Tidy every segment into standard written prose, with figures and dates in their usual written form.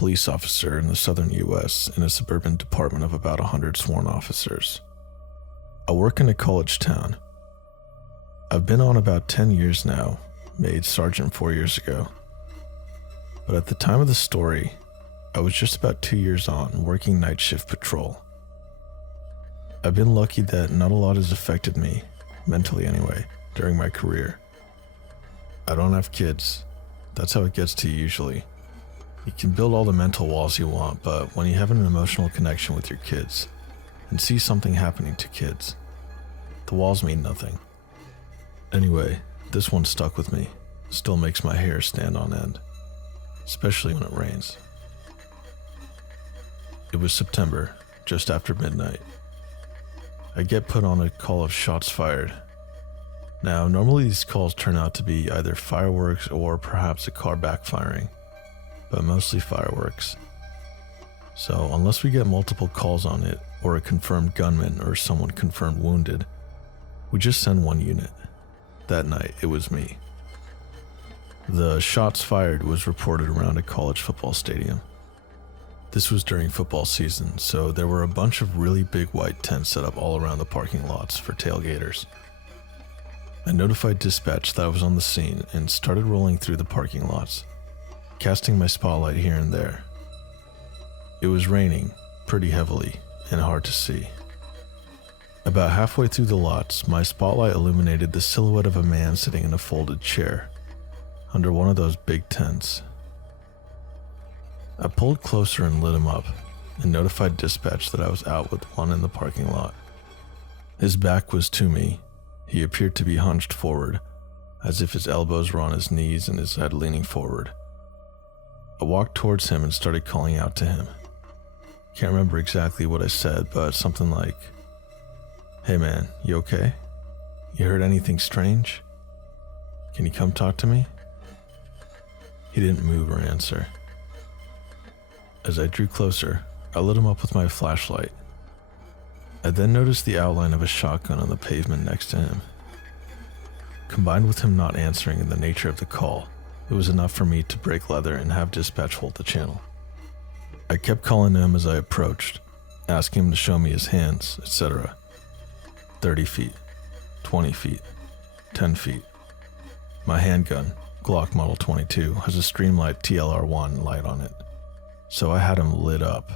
police officer in the southern US in a suburban department of about 100 sworn officers. I work in a college town. I've been on about 10 years now, made sergeant 4 years ago. But at the time of the story, I was just about 2 years on, working night shift patrol. I've been lucky that not a lot has affected me, mentally anyway, during my career. I don't have kids. That's how it gets to you usually. You can build all the mental walls you want, but when you have an emotional connection with your kids and see something happening to kids, the walls mean nothing. Anyway, this one stuck with me. Still makes my hair stand on end, especially when it rains. It was September, just after midnight. I get put on a call of shots fired. Now, normally these calls turn out to be either fireworks or perhaps a car backfiring, but mostly fireworks. So unless we get multiple calls on it, or a confirmed gunman or someone confirmed wounded, we just send one unit. That night, it was me. The shots fired was reported around a college football stadium. This was during football season, so there were a bunch of really big white tents set up all around the parking lots for tailgaters. I notified dispatch that I was on the scene and started rolling through the parking lots, casting my spotlight here and there. It was raining, pretty heavily, and hard to see. About halfway through the lots, my spotlight illuminated the silhouette of a man sitting in a folded chair, under one of those big tents. I pulled closer and lit him up, and notified dispatch that I was out with one in the parking lot. His back was to me. He appeared to be hunched forward, as if his elbows were on his knees and his head leaning forward. I walked towards him and started calling out to him. Can't remember exactly what I said, but something like, "Hey man, you okay? You heard anything strange? Can you come talk to me?" He didn't move or answer. As I drew closer, I lit him up with my flashlight. I then noticed the outline of a shotgun on the pavement next to him. Combined with him not answering and the nature of the call, it was enough for me to break leather and have dispatch hold the channel. I kept calling to him as I approached, asking him to show me his hands, etc. 30 feet, 20 feet, 10 feet. My handgun, Glock Model 22, has a Streamlight TLR1 light on it, so I had him lit up.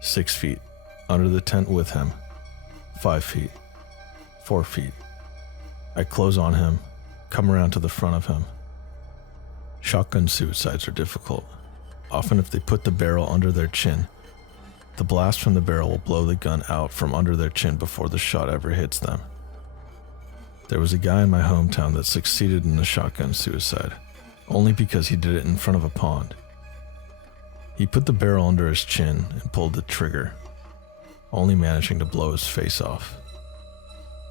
6 feet, under the tent with him. 5 feet, 4 feet. I close on him, come around to the front of him. Shotgun suicides are difficult. Often if they put the barrel under their chin, the blast from the barrel will blow the gun out from under their chin before the shot ever hits them. There was a guy in my hometown that succeeded in a shotgun suicide, only because he did it in front of a pond. He put the barrel under his chin and pulled the trigger, only managing to blow his face off.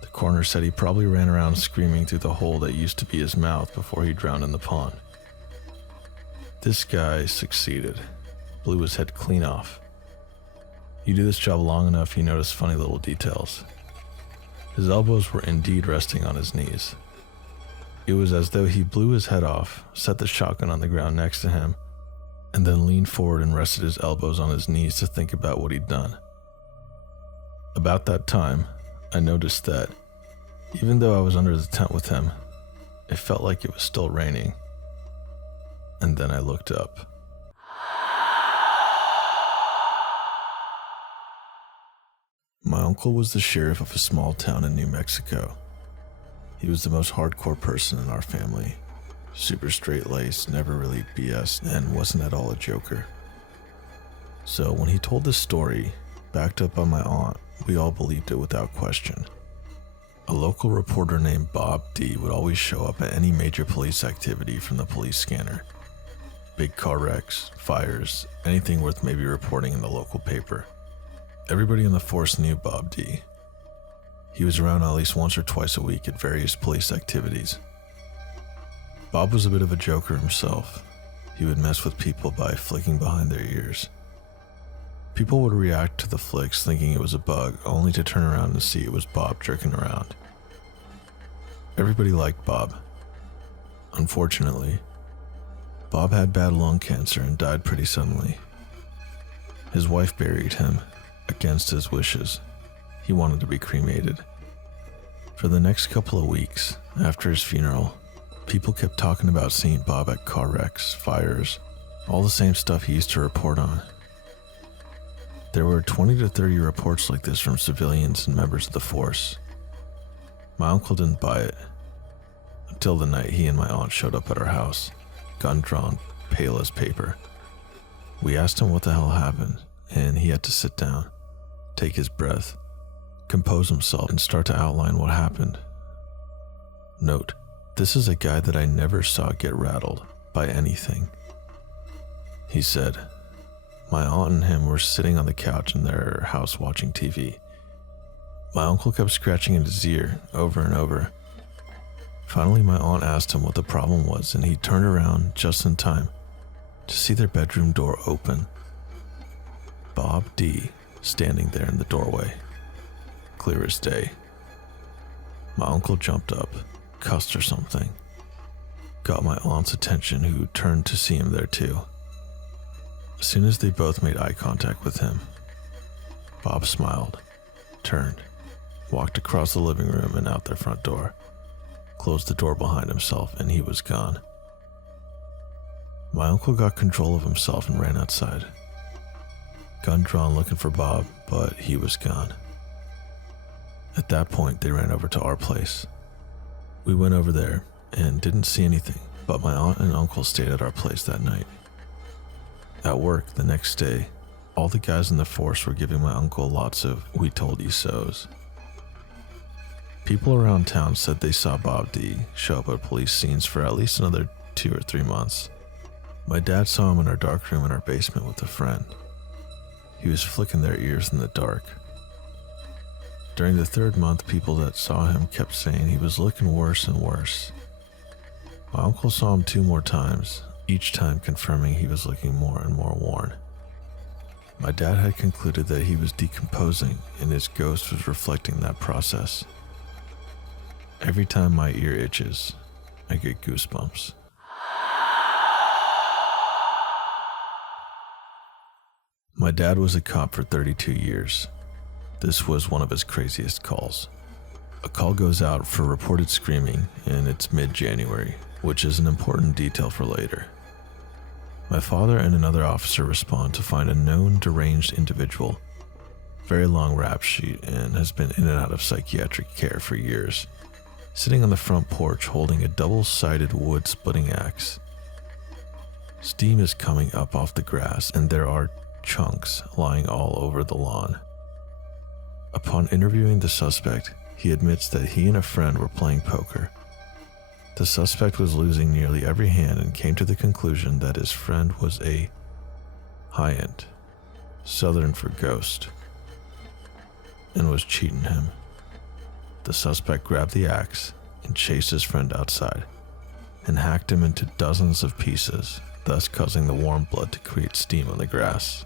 The coroner said he probably ran around screaming through the hole that used to be his mouth before he drowned in the pond. This guy succeeded, blew his head clean off. You do this job long enough, you notice funny little details. His elbows were indeed resting on his knees. It was as though he blew his head off, set the shotgun on the ground next to him, and then leaned forward and rested his elbows on his knees to think about what he'd done. About that time, I noticed that, even though I was under the tent with him, it felt like it was still raining. And then I looked up. My uncle was the sheriff of a small town in New Mexico. He was the most hardcore person in our family. Super straight-laced, never really BS, and wasn't at all a joker. So when he told this story, backed up by my aunt, we all believed it without question. A local reporter named Bob D would always show up at any major police activity from the police scanner. Big car wrecks, fires, anything worth maybe reporting in the local paper. Everybody in the force knew Bob D. He was around at least once or twice a week at various police activities. Bob was a bit of a joker himself. He would mess with people by flicking behind their ears. People would react to the flicks thinking it was a bug, only to turn around and see it was Bob jerking around. Everybody liked Bob. Unfortunately, Bob had bad lung cancer and died pretty suddenly. His wife buried him, against his wishes. He wanted to be cremated. For the next couple of weeks, after his funeral, people kept talking about seeing Bob at car wrecks, fires, all the same stuff he used to report on. There were 20 to 30 reports like this from civilians and members of the force. My uncle didn't buy it, until the night he and my aunt showed up at our house, gun drawn, pale as paper. We asked him what the hell happened, and he had to sit down, take his breath, compose himself, and start to outline what happened. Note, this is a guy that I never saw get rattled by anything. He said, my aunt and him were sitting on the couch in their house watching TV. My uncle kept scratching at his ear over and over. Finally, my aunt asked him what the problem was, and he turned around just in time to see their bedroom door open. Bob D. standing there in the doorway, clear as day. My uncle jumped up, cussed or something, got my aunt's attention, who turned to see him there too. As soon as they both made eye contact with him, Bob smiled, turned, walked across the living room and out their front door, closed the door behind himself, and he was gone. My uncle got control of himself and ran outside, gun drawn looking for Bob, but he was gone. At that point, they ran over to our place. We went over there and didn't see anything, but my aunt and uncle stayed at our place that night. At work the next day, all the guys in the force were giving my uncle lots of "we told you so's." People around town said they saw Bob D. show up at police scenes for at least another 2 or 3 months. My dad saw him in our dark room in our basement with a friend. He was flicking their ears in the dark. During the 3rd month, people that saw him kept saying he was looking worse and worse. My uncle saw him 2 more times, each time confirming he was looking more and more worn. My dad had concluded that he was decomposing, and his ghost was reflecting that process. Every time my ear itches, I get goosebumps. My dad was a cop for 32 years. This was one of his craziest calls. A call goes out for reported screaming, and it's mid-January, which is an important detail for later. My father and another officer respond to find a known deranged individual, very long rap sheet, and has been in and out of psychiatric care for years, sitting on the front porch holding a double-sided wood splitting axe. Steam is coming up off the grass, and there are chunks lying all over the lawn. Upon interviewing the suspect, he admits that he and a friend were playing poker. The suspect was losing nearly every hand and came to the conclusion that his friend was a high-end, Southern for ghost, and was cheating him. The suspect grabbed the axe and chased his friend outside and hacked him into dozens of pieces, thus causing the warm blood to create steam on the grass.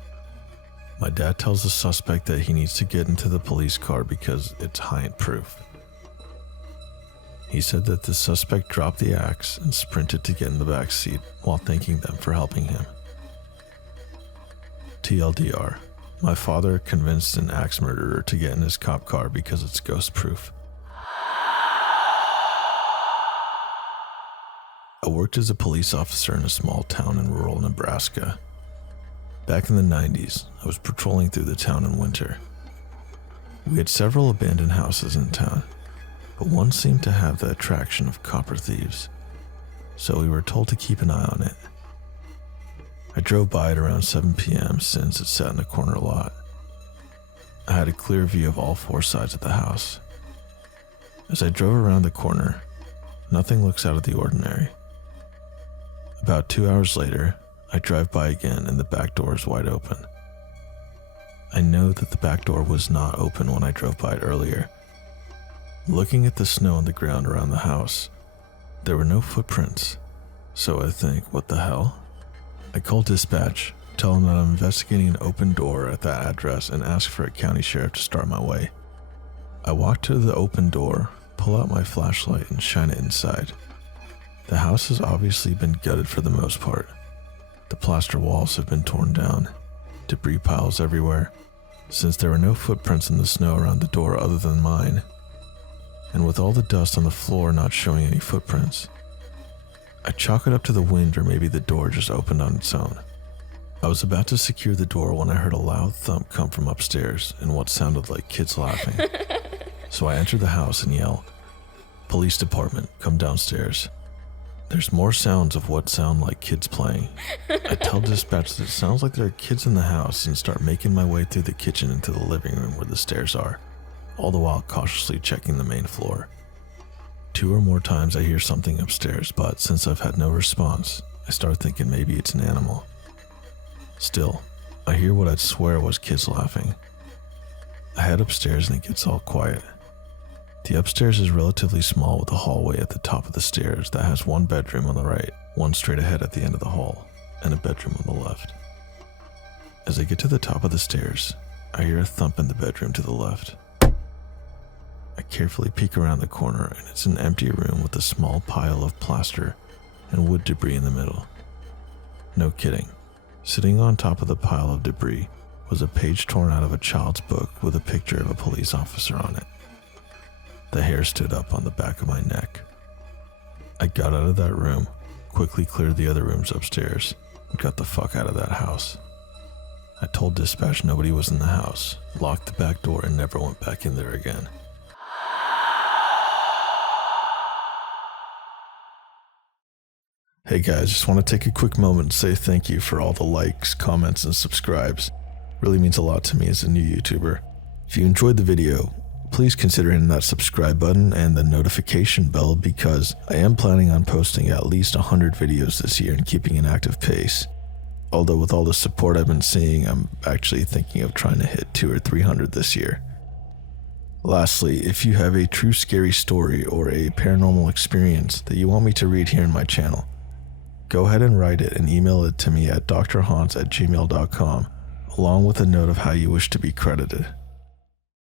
My dad tells the suspect that he needs to get into the police car because it's high-end proof. He said that the suspect dropped the axe and sprinted to get in the back seat while thanking them for helping him. TLDR, my father convinced an axe murderer to get in his cop car because it's ghost proof. I worked as a police officer in a small town in rural Nebraska. Back in the 90s, I was patrolling through the town in winter. We had several abandoned houses in town, but one seemed to have the attraction of copper thieves, so we were told to keep an eye on it. I drove by it around 7 p.m. since it sat in a corner lot. I had a clear view of all 4 sides of the house. As I drove around the corner, nothing looks out of the ordinary. About 2 hours later, I drive by again and the back door is wide open. I know that the back door was not open when I drove by it earlier. Looking at the snow on the ground around the house, there were no footprints, so I think, what the hell? I call dispatch, tell them that I'm investigating an open door at that address, and ask for a county sheriff to start my way. I walk to the open door, pull out my flashlight, and shine it inside. The house has obviously been gutted for the most part, The plaster walls have been torn down, debris piles everywhere, since there were no footprints in the snow around the door other than mine, and with all the dust on the floor not showing any footprints. I chalk it up to the wind, or maybe the door just opened on its own. I was about to secure the door when I heard a loud thump come from upstairs and what sounded like kids laughing. So I enter the house and yell, "Police department, come downstairs." There's more sounds of what sound like kids playing. I tell dispatch that it sounds like there are kids in the house and start making my way through the kitchen into the living room where the stairs are, all the while cautiously checking the main floor. 2 or more times I hear something upstairs, but since I've had no response, I start thinking maybe it's an animal. Still, I hear what I'd swear was kids laughing. I head upstairs and it gets all quiet. The upstairs is relatively small with a hallway at the top of the stairs that has 1 bedroom on the right, 1 straight ahead at the end of the hall, and a bedroom on the left. As I get to the top of the stairs, I hear a thump in the bedroom to the left. I carefully peek around the corner and it's an empty room with a small pile of plaster and wood debris in the middle. No kidding. Sitting on top of the pile of debris was a page torn out of a child's book with a picture of a police officer on it. The hair stood up on the back of my neck. I got out of that room, quickly cleared the other rooms upstairs, and got the fuck out of that house. I told dispatch nobody was in the house, locked the back door, and never went back in there again. Hey guys, just want to take a quick moment to say thank you for all the likes, comments, and subscribes. Really means a lot to me as a new YouTuber. If you enjoyed the video, please consider hitting that subscribe button and the notification bell, because I am planning on posting at least 100 videos this year and keeping an active pace. Although with all the support I've been seeing, I'm actually thinking of trying to hit 200 or 300 this year. Lastly, if you have a true scary story or a paranormal experience that you want me to read here in my channel, go ahead and write it and email it to me at drhaunts@gmail.com, along with a note of how you wish to be credited.